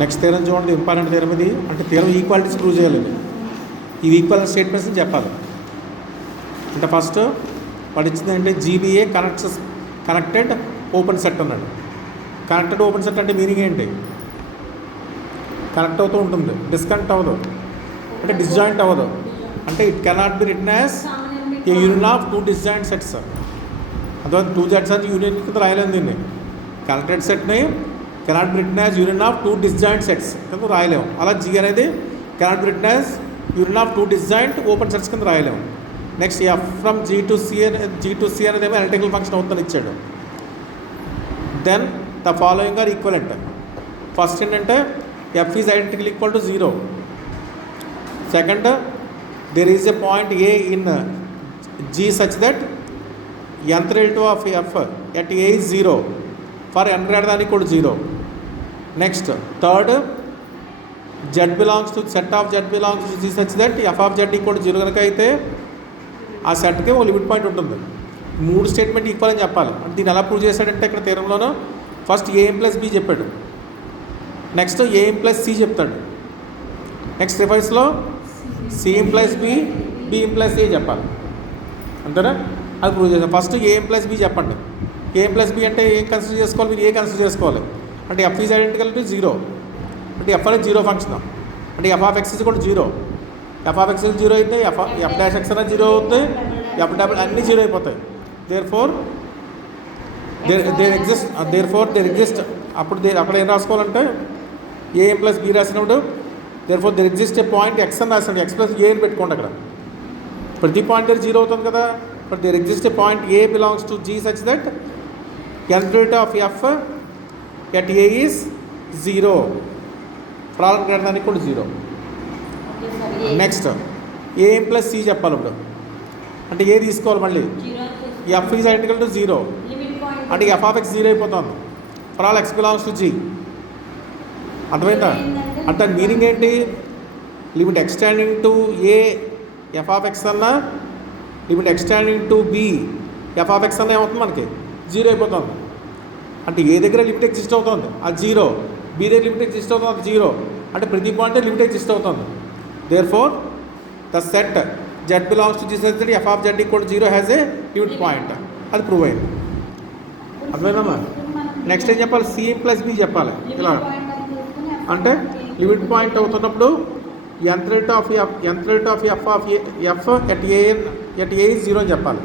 Next theorem చూడండి, important theorem ఇది. అంటే థీరం ఈక్వాలిటీస్ ప్రూవ్ చేయాలి. ఇవి ఈక్వల్ స్టేట్మెంట్స్ అని చెప్పాలి. అంటే ఫస్ట్ వాడు ఇచ్చింది అంటే జీబీఏ కనెక్టెడ్ ఓపెన్ సెట్ అన్నాడు. కనెక్టెడ్ ఓపెన్ సెట్ అంటే మీనింగ్ ఏంటి? కనెక్ట్ అవుతూ ఉంటుంది, డిస్కనెక్ట్ అవ్వదు, అంటే డిస్జాయింట్ అవ్వదు. అంటే it cannot be written as A union of two disjoint sets. అదే టూ సెట్స్ అంటే యూనియన్ కింద రాయలేము దీన్ని. కనెక్టెడ్ సెట్ని cannot be written as union of two disjoint sets కింద రాయలేము. అలా జీ అనేది cannot be written as union of two disjoint open sets కింద రాయలేము. Next F from G to C అనేది ఏమో అనలిటికల్ ఫంక్షన్ అవుతుందని ఇచ్చాడు. Then the following are equivalent. First ఏంటంటే F is identical equal to 0. Second, there is a point A in G such that nth relative of F at A is 0 for n greater than equal to 0. Next, third, Z belongs to set of Z belongs to G such that F of Z equal to 0 కనుక అయితే ఆ సెట్కి ఒక limit point ఉంటుంది. మూడు statement equal అని చెప్పాలి. దీన్ని ఎలా ప్రూవ్ చేశాడంటే ఇక్కడ థీరంలోనూ ఫస్ట్ ఏఎం ప్లస్ బి చెప్పాడు, నెక్స్ట్ ఏఎం ప్లస్ సి చెప్తాడు, నెక్స్ట్ రివర్స్లో CM plus B BM plus A చెప్పాలి. అంతేనా? అది ప్రూవ్ చేస్తాం. ఫస్ట్ ఏఎం ప్లస్ బి చెప్పండి. ఏఎం ప్లస్ బి అంటే ఏం కన్సిడర్ చేసుకోవాలి? మీరు ఏ కన్సిడర్ చేసుకోవాలి అంటే ఎఫ్ ఈజ్ ఐడెంటికల్ టు 0. అంటే ఎఫ్ అనేది 0 ఫంక్షన్. అంటే ఎఫ్ ఆఫ్ ఎక్స్ కూడా 0. ఎఫ్ ఆఫ్ ఎక్స్ 0 అయితే ఎఫ్ డాష్ ఎక్స్ అనేది 0 అవుతుంది, ఎఫ్ డబుల్ అన్నీ 0 అయిపోతాయి. దేర్ ఫోర్ దేర్ ఎగ్జిస్ట్ అప్పుడు అక్కడ ఏం రాసుకోవాలంటే ఏఎం ప్లస్ బి రాసినప్పుడు therefore there exists a point x అని రాసాడు, x ప్లస్ ఏ అని పెట్టుకోండి. అక్కడ ప్రతి పాయింట్ దగ్గర 0 అవుతుంది కదా. But there exists a point a belongs to g such that nth derivative of f at a is 0 for all greater than equal to 0. Next AM plus C చెప్పాలి. ఇప్పుడు అంటే ఏ తీసుకోవాలి మళ్ళీ. ఎఫ్ ఈజ్ ఐడెంటికల్ టు 0 అంటే F of X 0 అయిపోతుంది for all X belongs to G. అర్థమైందా? అంటే meaning ఏంటి? Limit X tending to A F of X అన్నా, limit X tending to B F of X అన్న ఏమవుతుంది మనకి 0 అయిపోతుంది. అంటే ఏ దగ్గర లిమిట్ ఎగ్జిస్ట్ అవుతుంది అది 0, బి దగ్గర లిమిట్ ఎగ్జిస్ట్ అవుతుంది అది 0. అంటే ప్రతి పాయింట్ లిమిట్ ఎగ్జిస్ట్ అవుతుంది. Therefore the set Z belongs to G such that F of Z equal to 0 has a limit point. అది ప్రూవ్ అయింది. అర్థమైందమ్మా? నెక్స్ట్ ఏం చెప్పాలి? సిఎం ప్లస్ బి చెప్పాలి. ఇలా అంటే లిమిట్ పాయింట్ అవుతున్నప్పుడు nth rate of f of f at a is 0 అని చెప్పాలి.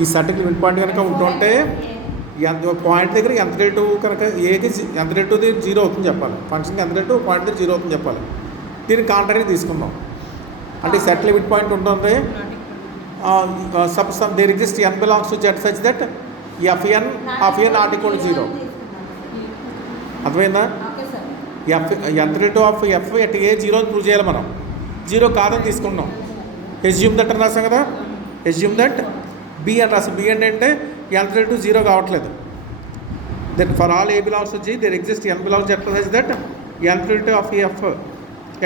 ఈ సెట్కి లిమిట్ పాయింట్ కనుక ఉంటుంటే పాయింట్ దగ్గర nth rate కనుక ఏకి nth rate దగ్గర 0 అవుతుంది చెప్పాలి. ఫంక్షన్కి nth rate పాయింట్ దగ్గర 0 అవుతుంది చెప్పాలి. దీనికి కాంట్రారీ తీసుకుందాం. అంటే సెట్ లిమిట్ పాయింట్ ఉంటుంది. Some there exist n belongs to z such that fn of a not equal to 0. అర్థమైందా? nth rate of f at a 0 అని ప్రూవ్ చేయాలి. మనం 0 కాదని తీసుకున్నాం. ఎస్యూమ్ దట్ అని రాసాం కదా. ఎస్యూమ్ దట్ బి అని రాసాం. బి అంటే nth rate 0 కావట్లేదు. Then for all A belongs to G there exist n belongs to z such that nth rate of f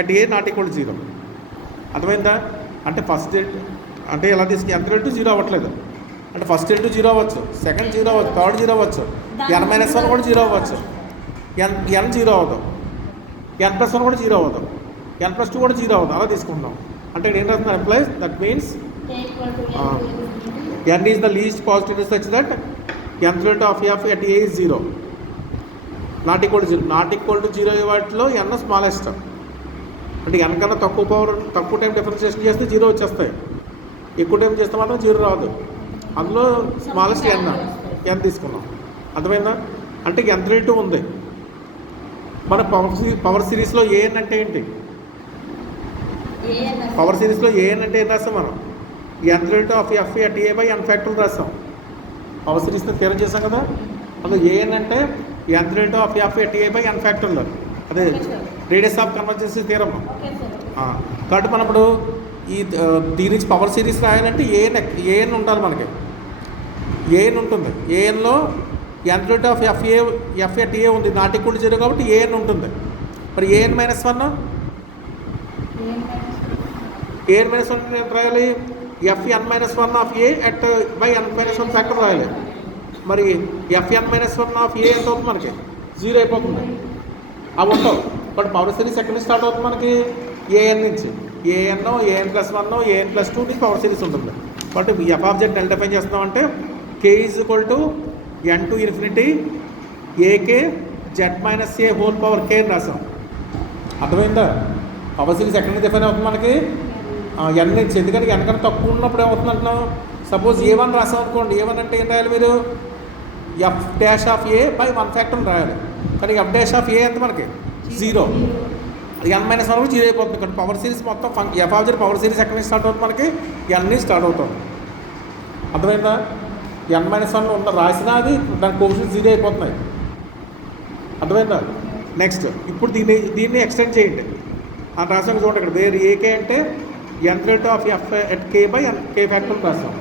at a not equal to 0. అర్థమైందా? అంటే first అంటే ఎలా తీసుకు nth rate 0 అవ్వట్లేదు. అంటే ఫస్ట్ rate 0 అవ్వచ్చు, second 0 అవ్వచ్చు, థర్డ్ 0 అవ్వచ్చు, n-1 కూడా 0 అవ్వచ్చు, n 0 అవ్వదు, n+1 కూడా 0 అవ్వదు, n+2 కూడా 0 అవ్వదు. అలా తీసుకుంటాం. అంటే ఏం రాస్తున్నారు? Employees that means n is the least positive such that nth rate of f at a is 0 not equal to 0. Not equal to 0 వాటిలో n స్మాలెస్ట్. అంటే n కన్నా తక్కువ టైం డిఫరెన్షియేషన్ చేస్తే 0 వచ్చేస్తాయి, ఎక్కువ టైం చేస్తే మాత్రం 0 రాదు. అందులో స్మాలెస్ట్ n తీసుకున్నాం. అర్థమైందా? అంటే nth rate ఉంది. మన పవర్ సిరీస్లో ఏఎన్ అంటే ఏంటి? పవర్ సిరీస్లో ఏఎన్ అంటే ఏం రాస్తాం మనం? nth rate of f at a by n factorial రాస్తాం. పవర్ సిరీస్ని థియరం చేసాం కదా. అందులో ఏఎన్ అంటే nth rate of f at a by n factorial. అదే రేడియస్ ఆఫ్ కన్వర్జెన్సీ థియరం. కాబట్టి మనం ఇప్పుడు దీని నుంచి పవర్ సిరీస్ రాయాలంటే ఏఎన్ ఉండాలి మనకి. ఏఎన్ ఉంటుంది. ఏఎన్లో nth rate of f at a ఉంది, నాట్ ఈక్వల్ టు 0 కాబట్టి ఏఎన్ ఉంటుంది. మరి an-1 ఎంత రాయాలి? fn-1 of a at by n-1 factor రాయాలి. మరి fn-1 ఆఫ్ a ఎంత అవుతుంది మనకి? 0 అయిపోతుంది. అవి ఉండవు. బట్ పవర్ సిరీస్ ఎక్కడి నుంచి స్టార్ట్ అవుతుంది మనకి? ఏఎన్ నుంచి. ఏఎన్+1 ఏఎన్+2 నుంచి పవర్ సిరీస్ ఉంటుంది. బట్ ఎఫ్ ఆఫ్ జెడ్ ఎలా డిఫైన్ చేస్తున్నామంటే k = n to infinity AK z-a whole power k అని రాసాం. అర్థమైందా? పవర్ సిరీస్ ఎక్కడి నుంచి డిఫైన్ అవుతుంది మనకి? n నుంచి. ఎందుకంటే n కన్నా తక్కువ ఉన్నప్పుడు ఏమవుతుంది అంటున్నాం? సపోజ్ A1 రాసాం అనుకోండి. A1 అంటే ఏం రాయాలి మీరు? f'(a/1) రాయాలి. కానీ f'(a) ఎంత మనకి? 0. n-1 కూడా 0 అయిపోతుంది. కానీ పవర్ సిరీస్ మొత్తం F of Z power series ఎక్కడి నుంచి స్టార్ట్ అవుతుంది మనకి? n నుంచి స్టార్ట్ అవుతుంది. అర్థమైందా? n-1 ఉన్న రాసినా అది దాని కోషన్స్ 0 అయిపోతున్నాయి. అర్థమైందా? నెక్స్ట్ ఇప్పుడు దీన్ని ఎక్స్టెండ్ చేయండి. ఆ రాసాం చూడండి ఇక్కడ. వేరే ఏకే అంటే nth rate of f(k/k) రాసాం.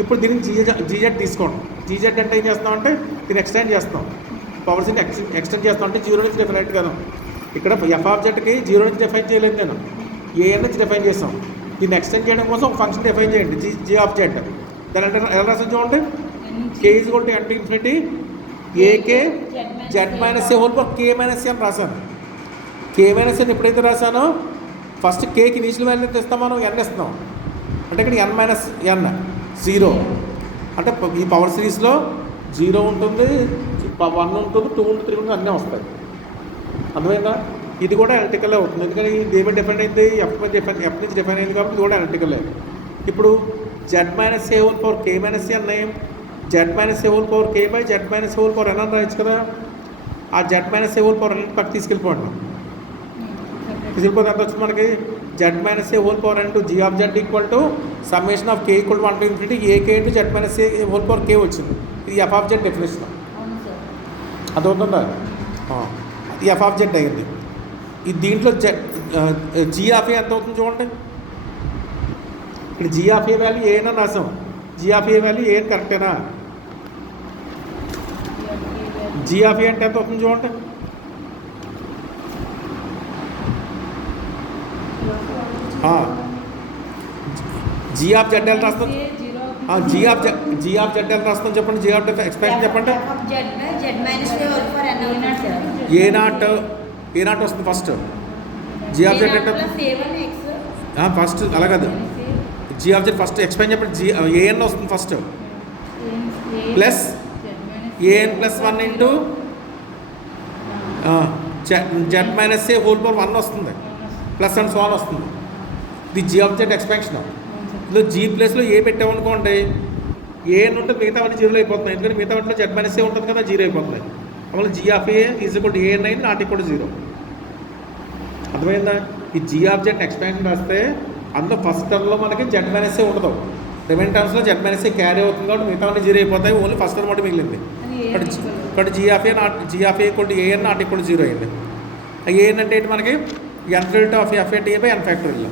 ఇప్పుడు దీనికి జీజెడ్ తీసుకోండి. జీజెడ్ అంటే ఏం చేస్తామంటే దీన్ని ఎక్స్టెండ్ చేస్తాం. పవర్ సిరీని ఎక్స్టెండ్ చేస్తాం అంటే 0 నుంచి డిఫైన్ కదా. ఇక్కడ ఎఫ్ ఆఫ్ జెడ్కి 0 నుంచి డిఫైన్ చేయలేదు నేను, ఏఎన్ నుంచి డిఫైన్ చేస్తాం. దీన్ని ఎక్స్టెండ్ చేయడం కోసం ఒక ఫంక్షన్ డిఫైన్ చేయండి, జీ ఆఫ్ జెడ్. దాని అంటే ఎలా రాసాం చూడండి. k = n to infinity AK z-a whole power k-a అని రాశాను. k-a అని ఎప్పుడైతే రాశానో ఫస్ట్ కేకి ఇనీషియల్ వాల్యూ తెస్తాం మనం, n ఇస్తాం. అంటే ఇక్కడ n-n 0. అంటే ఈ పవర్ సిరీస్లో 0 ఉంటుంది, 1 ఉంటుంది, 2 ఉంటుంది, 3 ఉంటుంది, అన్నీ వస్తాయి. అర్థమైందా? ఇది కూడా ఎలక్ట్రికల్ అవుతుంది. ఎందుకని ఇది ఏమి డిఫైన్ అయింది? ఎఫ్ నుంచి డిఫైన్ అయింది కాబట్టి ఇది కూడా ఎలక్ట్రికల్. ఇప్పుడు z-a హోల్ పవర్ k-a అన్నాయి. z-a whole power k/z-a whole power n అని రాయొచ్చు కదా. ఆ z-a హోల్ పవర్ n పక్కకి తీసుకెళ్ళిపోండి. తీసుకెళ్ళిపోతే ఎంత వచ్చింది మనకి? z-a whole power n to g of z = summation of k = 1 to infinity AK into z-a whole power k వచ్చింది. ఇది ఎఫ్ ఆఫ్ జెడ్ డెఫినేషన్. అదవుతుందా? ఇది ఎఫ్ ఆఫ్ జెడ్ అయింది. ఇది దీంట్లో జీ ఆఫ్ ఏ ఎంత అవుతుంది చూడండి. ఇక్కడ G of A value A అని రాసాం. G of A value A కరెక్టేనా? జీ ఆఫ్ ఏ అంటే ఎంత అవుతుంది చూడండి. జీ ఆఫ్ జెడ్ ఎలా రాస్తాం? జీ ఆఫ్ జెడ్ ఎలా రాస్తాం చెప్పండి. జీ ఆఫ్ జెడ్ ఎక్స్ప్రెషన్ చెప్పండి. ఏ0 వస్తుంది ఫస్ట్. జీ ఆఫ్ జెడ్ అంటే ఫస్ట్ అలా కాదు. G of Z first explain చెప్పండి. ఏఎన్ వస్తుంది first, plus an+1 into z-a whole power 1 వస్తుంది, ప్లస్ అండ్ సో ఆన్ వస్తుంది. ఇది జీ ఆఫ్ జెడ్ ఎక్స్పాన్షన్. ఇందులో జీ ప్లేస్లో ఏ పెట్టామనుకోండి, ఏఎన్ ఉంటే మిగతా వాటి 0 అయిపోతున్నాయి. ఎందుకంటే మిగతా వాటిలో z-a ఉంటుంది కదా, 0 అయిపోతున్నాయి. అందువల్ల జీ ఆఫ్ ఏ = ఏఎన్ అయింది, నాట్ = 0. అర్థమైందా? ఈ జీ ఆఫ్ జెడ్ ఎక్స్పాన్షన్ రాస్తే అందులో ఫస్ట్ టర్మ్లో మనకి z-a ఉండదు. రిమైన్ టర్మ్స్లో z-a క్యారీ అవుతుంది కాబట్టి మిగతా వాటి 0 అయిపోతాయి. ఓన్లీ ఫస్ట్ టర్మ్ ఒకటి మిగిలింది. ఇక్కడ G of A = AN, not = 0 అయింది. ఏఎన్ అంటే ఏంటి మనకి? nth rate of f(a/n)।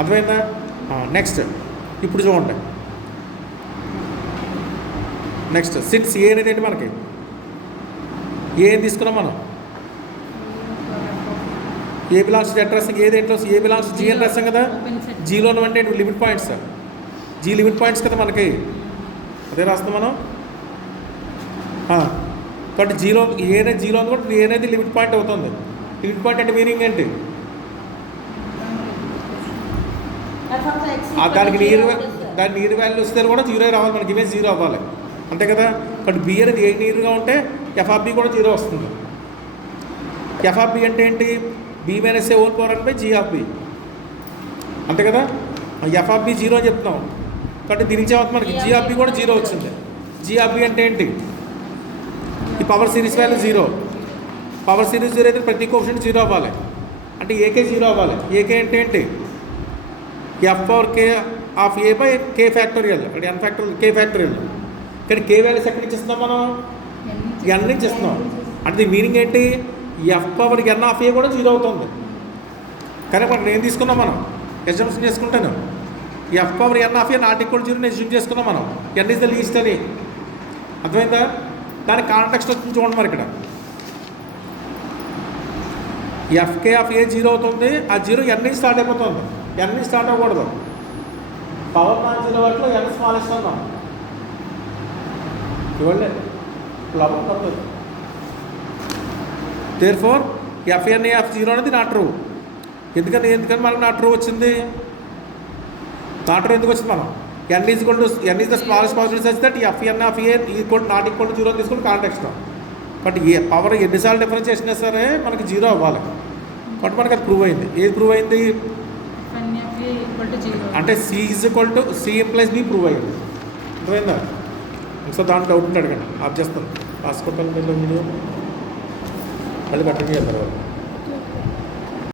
అర్థమైందా? నెక్స్ట్ ఇప్పుడు చూడండి. నెక్స్ట్ సిన్స్ ఏ అనేది ఏంటి మనకి? ఏ తీసుకున్నాం మనం. ఏ బిలాంగ్స్ జెడ్ రాస్తాం. ఏ దేంట్లో? ఏ బిలాంగ్స్ జీ అని రాస్తాం కదా. జీలో అంటే limit points, G limit points కదా మనకి, అదే రాస్తాం మనం. కాబట్టి జీలో జీలో ఉంది కూడా ఏ అనేది లిమిట్ పాయింట్ అవుతుంది. లిమిట్ పాయింట్ అంటే మీనింగ్ ఏంటి? దానికి నీరు వాల్యూ వస్తే కూడా 0 రావాలి మనకి, ఇమేజ్ 0 అవ్వాలి, అంతే కదా. కాబట్టి బి అనేది ఏ నీరుగా ఉంటే ఎఫ్ ఆఫ్ బి కూడా 0 వస్తుంది. ఎఫ్ ఆఫ్ బి అంటే ఏంటి? b-a whole power n/g of B, అంతే కదా. ఎఫ్ ఆఫ్ బి 0 అని చెప్తున్నాం కాబట్టి దీని నుంచి అవుతుంది మనకి జీ ఆఫ్ బి కూడా 0 వచ్చింది. జీ ఆఫ్ బి అంటే ఏంటి? ఈ power series value 0. Power series 0 అయితే ప్రతి కోఎఫిషియంట్ 0 అవ్వాలి. అంటే ఏకే 0 అవ్వాలి. ఏకే అంటే ఏంటి? f(k/k)/k ఇక్కడ n ఫ్యాక్టోరియల్ k. ఇక్కడ k వాల్యూస్ ఎక్కడి నుంచి ఇస్తున్నాం మనం? n నుంచి ఇస్తున్నాం. అంటే దీని మీనింగ్ ఏంటి? f(n)(a) కూడా 0 అవుతుంది. కానీ మనం ఏం తీసుకున్నాం మనం? ఎగ్జామ్షన్ చేసుకుంటాను. f(n)(a) నాట్ = 0 ఎజ్యూమ్ చేసుకున్నాం మనం. n ఈజ్ ద లీస్ట్ అని. అర్థమైందా? దాని కాంటెక్స్ట్ వచ్చింది చూడండి మరి. ఇక్కడ f(k)(a) 0 అవుతుంది. ఆ 0 n నుంచి స్టార్ట్ అయిపోతుంది. n నుంచి స్టార్ట్ అవ్వకూడదు. పవర్ నాన్ 0 వాటిలో n స్మాలెస్ట్ అన్నాం. చూడండి, లాభం పడుతుంది. దేర్ ఫోర్ ఎఫ్ఎన్ఏ ఆఫ్ జీరో అనేది నాట్ ట్రూ. ఎందుకని మనకు నాట్ ట్రూ వచ్చింది? నాట్ ట్రూ ఎందుకు వచ్చింది? మనం n is the smallest possibility such that fn of a not equal to 0 తీసుకుంటే కాంటెక్స్ట్. బట్ ఏ పవర్ ఎన్నిసార్లు డిఫరెన్షియేషన్ సరే మనకి జీరో అవ్వాలి. బట్ మనకి అది ప్రూవ్ అయింది. ఏది ప్రూవ్ అయింది అంటే C ఇంప్లైస్ బి ప్రూవ్ అయింది. అర్థమైందా? సో దాంట్లో డౌట్ ఉంటే అడగండి, ఆఫ్ చేస్తాను. రాసుకోవటానికి వీడియో మళ్ళీ కంటిన్యూ చేస్తారు వాళ్ళు.